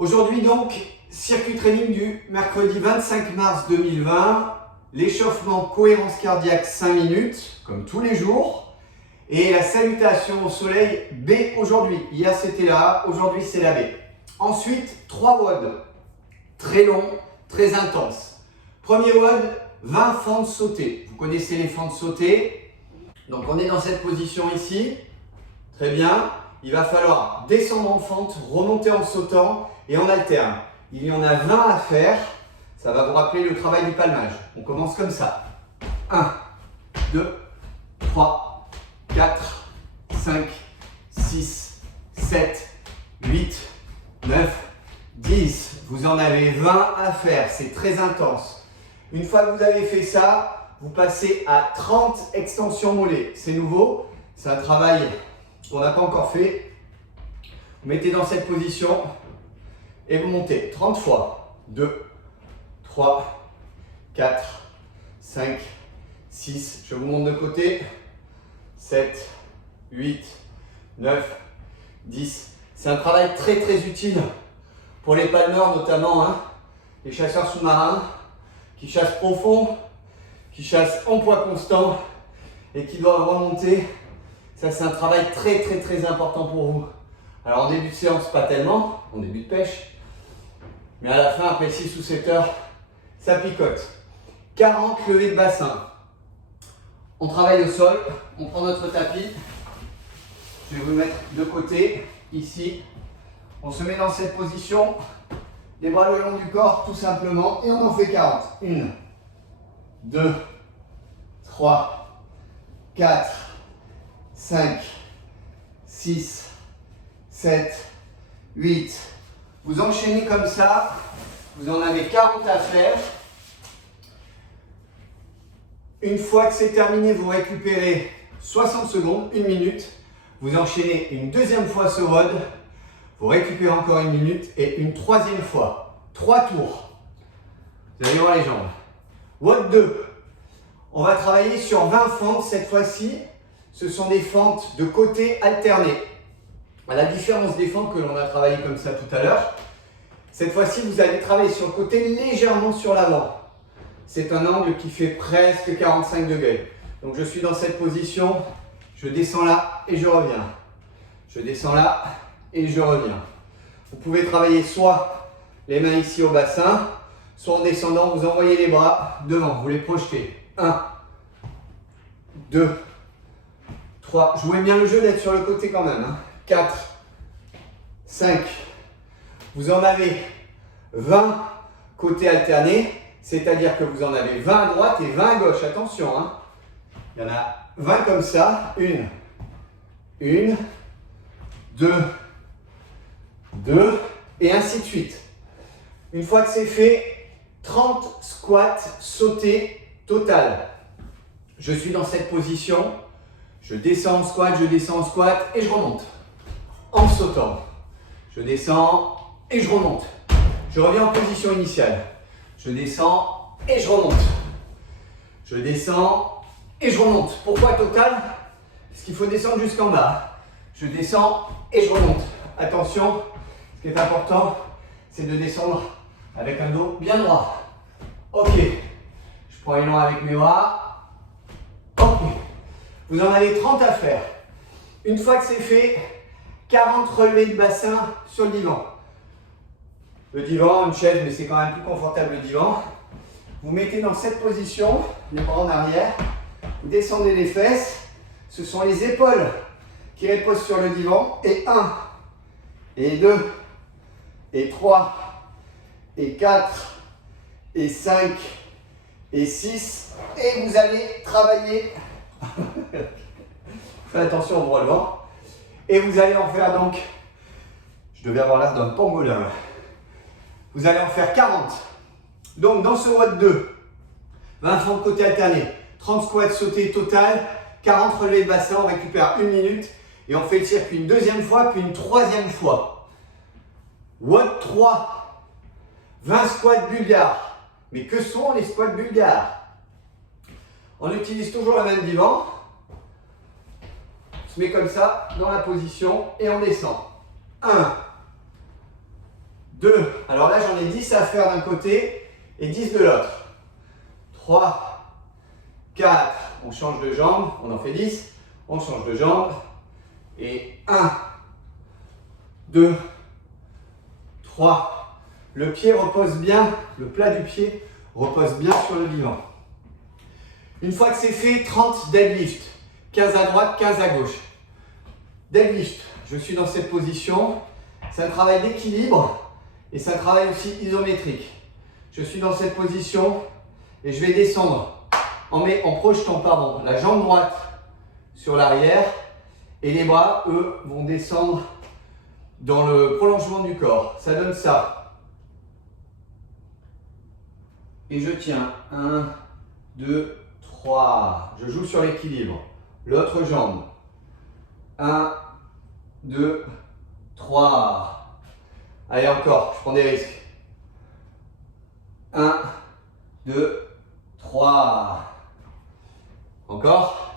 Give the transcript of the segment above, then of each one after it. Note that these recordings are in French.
Aujourd'hui donc, circuit training du mercredi 25 mars 2020, l'échauffement cohérence cardiaque 5 minutes, comme tous les jours, et la salutation au soleil B aujourd'hui. Hier c'était la A, aujourd'hui c'est la B. Ensuite, 3 WOD, très longs, très intenses. Premier WOD, 20 fentes sautées. Vous connaissez les fentes sautées. Donc on est dans cette position ici, très bien. Il va falloir descendre en fente, remonter en sautant et on alterne. Il y en a 20 à faire. Ça va vous rappeler le travail du palmage. On commence comme ça. 1, 2, 3, 4, 5, 6, 7, 8, 9, 10. Vous en avez 20 à faire. C'est très intense. Une fois que vous avez fait ça, vous passez à 30 extensions mollets. C'est nouveau. C'est un travail qu'on n'a pas encore fait. Vous mettez dans cette position et vous montez 30 fois. 2, 3, 4, 5, 6. Je vous monte de côté. 7, 8, 9, 10. C'est un travail très très utile pour les palmeurs notamment, les chasseurs sous-marins qui chassent profond, qui chassent en poids constant et qui doivent remonter. Ça, c'est un travail très très très important pour vous. Alors en début de séance, pas tellement, en début de pêche, mais à la fin, après 6 ou 7 heures, ça picote. 40 levées de bassin. On travaille au sol, on prend notre tapis. Je vais vous mettre de côté, ici. On se met dans cette position, les bras le long du corps, tout simplement, et on en fait 40. 1, 2, 3, 4, 5, 6, 7, 8. Vous enchaînez comme ça. Vous en avez 40 à faire. Une fois que c'est terminé, vous récupérez 60 secondes, 1 minute. Vous enchaînez une deuxième fois ce WOD. Vous récupérez encore 1 minute et une troisième fois. 3 tours. Vous allez voir les jambes. WOD 2. On va travailler sur 20 fentes cette fois-ci. Ce sont des fentes de côté alternées. À la différence des fentes que l'on a travaillé comme ça tout à l'heure, cette fois-ci, vous allez travailler sur le côté légèrement sur l'avant. C'est un angle qui fait presque 45 degrés. Donc je suis dans cette position, je descends là et je reviens. Je descends là et je reviens. Vous pouvez travailler soit les mains ici au bassin, soit en descendant, vous envoyez les bras devant, vous les projetez. 1, 2, 3. Jouez bien le jeu d'être sur le côté quand même. 4, 5. Vous en avez 20 côtés alternés, c'est-à-dire que vous en avez 20 à droite et 20 à gauche. Attention, il y en a 20 comme ça. 1, 2, 2, et ainsi de suite. Une fois que c'est fait, 30 squats sautés total. Je suis dans cette position. Je descends en squat, je descends en squat et je remonte. En sautant. Je descends et je remonte. Je reviens en position initiale. Je descends et je remonte. Je descends et je remonte. Pourquoi total? Parce qu'il faut descendre jusqu'en bas. Je descends et je remonte. Attention, ce qui est important, c'est de descendre avec un dos bien droit. Ok. Je prends élan avec mes bras. Ok. Vous en avez 30 à faire. Une fois que c'est fait, 40 relevés de bassin sur le divan. Le divan, une chaise, mais c'est quand même plus confortable le divan. Vous mettez dans cette position, les bras en arrière. Vous descendez les fesses. Ce sont les épaules qui reposent sur le divan. Et 1, et 2, et 3, et 4, et 5, et 6. Et vous allez travailler. Faites attention au bras devant. Et vous allez en faire donc, je devais avoir l'air d'un pangolin. Vous allez en faire 40. Donc dans ce WOD 2, 20 fentes côté alterné, 30 squats sautés total, 40 relevés de bassin, on récupère 1 minute et on fait le circuit une deuxième fois puis une troisième fois. WOD 3, 20 squats bulgares. Mais que sont les squats bulgares? On utilise toujours le même divan. On se met comme ça dans la position et on descend. 1, 2. Alors là, j'en ai 10 à faire d'un côté et 10 de l'autre. 3, 4. On change de jambe. On en fait 10. On change de jambe. Et 1, 2, 3. Le pied repose bien, le plat du pied repose bien sur le divan. Une fois que c'est fait, 30 deadlift. 15 à droite, 15 à gauche. Deadlift, je suis dans cette position. C'est un travail d'équilibre et c'est un travail aussi isométrique. Je suis dans cette position et je vais descendre en projetant la jambe droite sur l'arrière et les bras, eux, vont descendre dans le prolongement du corps. Ça donne ça. Et je tiens. 1, 2, 3. Je joue sur l'équilibre. L'autre jambe. 1, 2, 3. Allez, encore, je prends des risques. 1, 2, 3. Encore.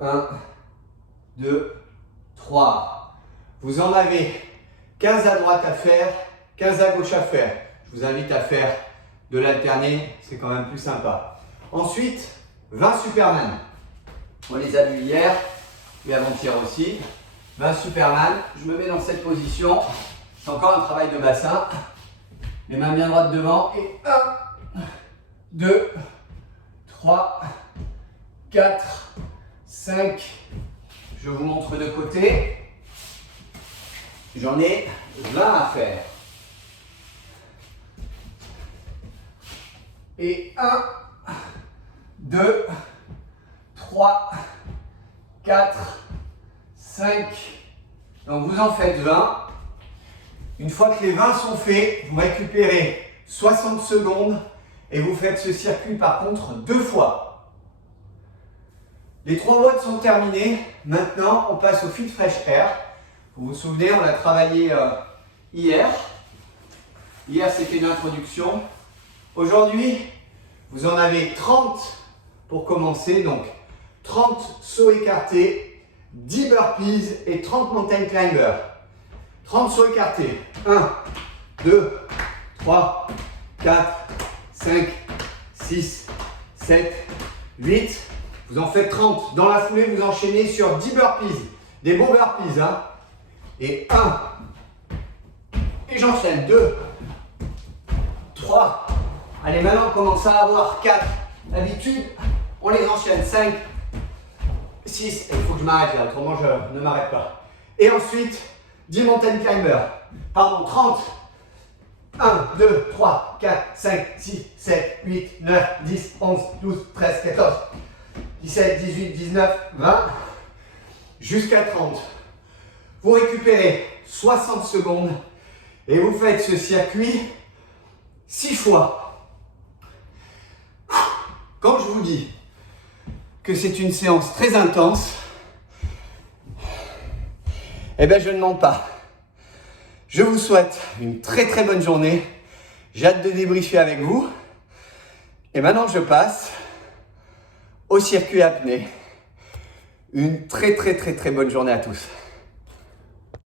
1, 2, 3. Vous en avez 15 à droite à faire, 15 à gauche à faire. Je vous invite à faire de l'alterner, c'est quand même plus sympa. Ensuite, 20 Superman. On les a vus hier et avant-hier aussi. 20 Superman, je me mets dans cette position. C'est encore un travail de bassin. Les mains bien droites devant. Et 1, 2, 3, 4, 5. Je vous montre de côté. J'en ai 20 à faire. Et 1, 2, 3, 4, 5. Donc vous en faites 20. Une fois que les 20 sont faits, vous récupérez 60 secondes et vous faites ce circuit par contre 2 fois. Les 3 watts sont terminés. Maintenant, on passe au Fit Fresh Air. Vous vous souvenez, on a travaillé hier. Hier, c'était une introduction. Aujourd'hui, vous en avez 30 pour commencer. Donc, 30 sauts écartés, 10 burpees et 30 mountain climbers. 30 sauts écartés. 1, 2, 3, 4, 5, 6, 7, 8. Vous en faites 30. Dans la foulée, vous enchaînez sur 10 burpees. Des beaux burpees, hein. Et 1. Et j'enchaîne. 2. 3. Allez, maintenant, on commence à avoir 4. D'habitude, on les enchaîne. 5. 6. Il faut que je m'arrête là, autrement je ne m'arrête pas. Et ensuite, 10 mountain climbers. Pardon, 30. 1, 2, 3, 4, 5, 6, 7, 8, 9, 10, 11, 12, 13, 14, 17, 18, 19, 20, jusqu'à 30. Vous récupérez 60 secondes et vous faites ce circuit 6 fois. Quand je vous dis que c'est une séance très intense, eh bien je ne mens pas. Je vous souhaite une très très bonne journée. J'ai hâte de débriefer avec vous. Et maintenant je passe au circuit apnée. Une très très très très bonne journée à tous.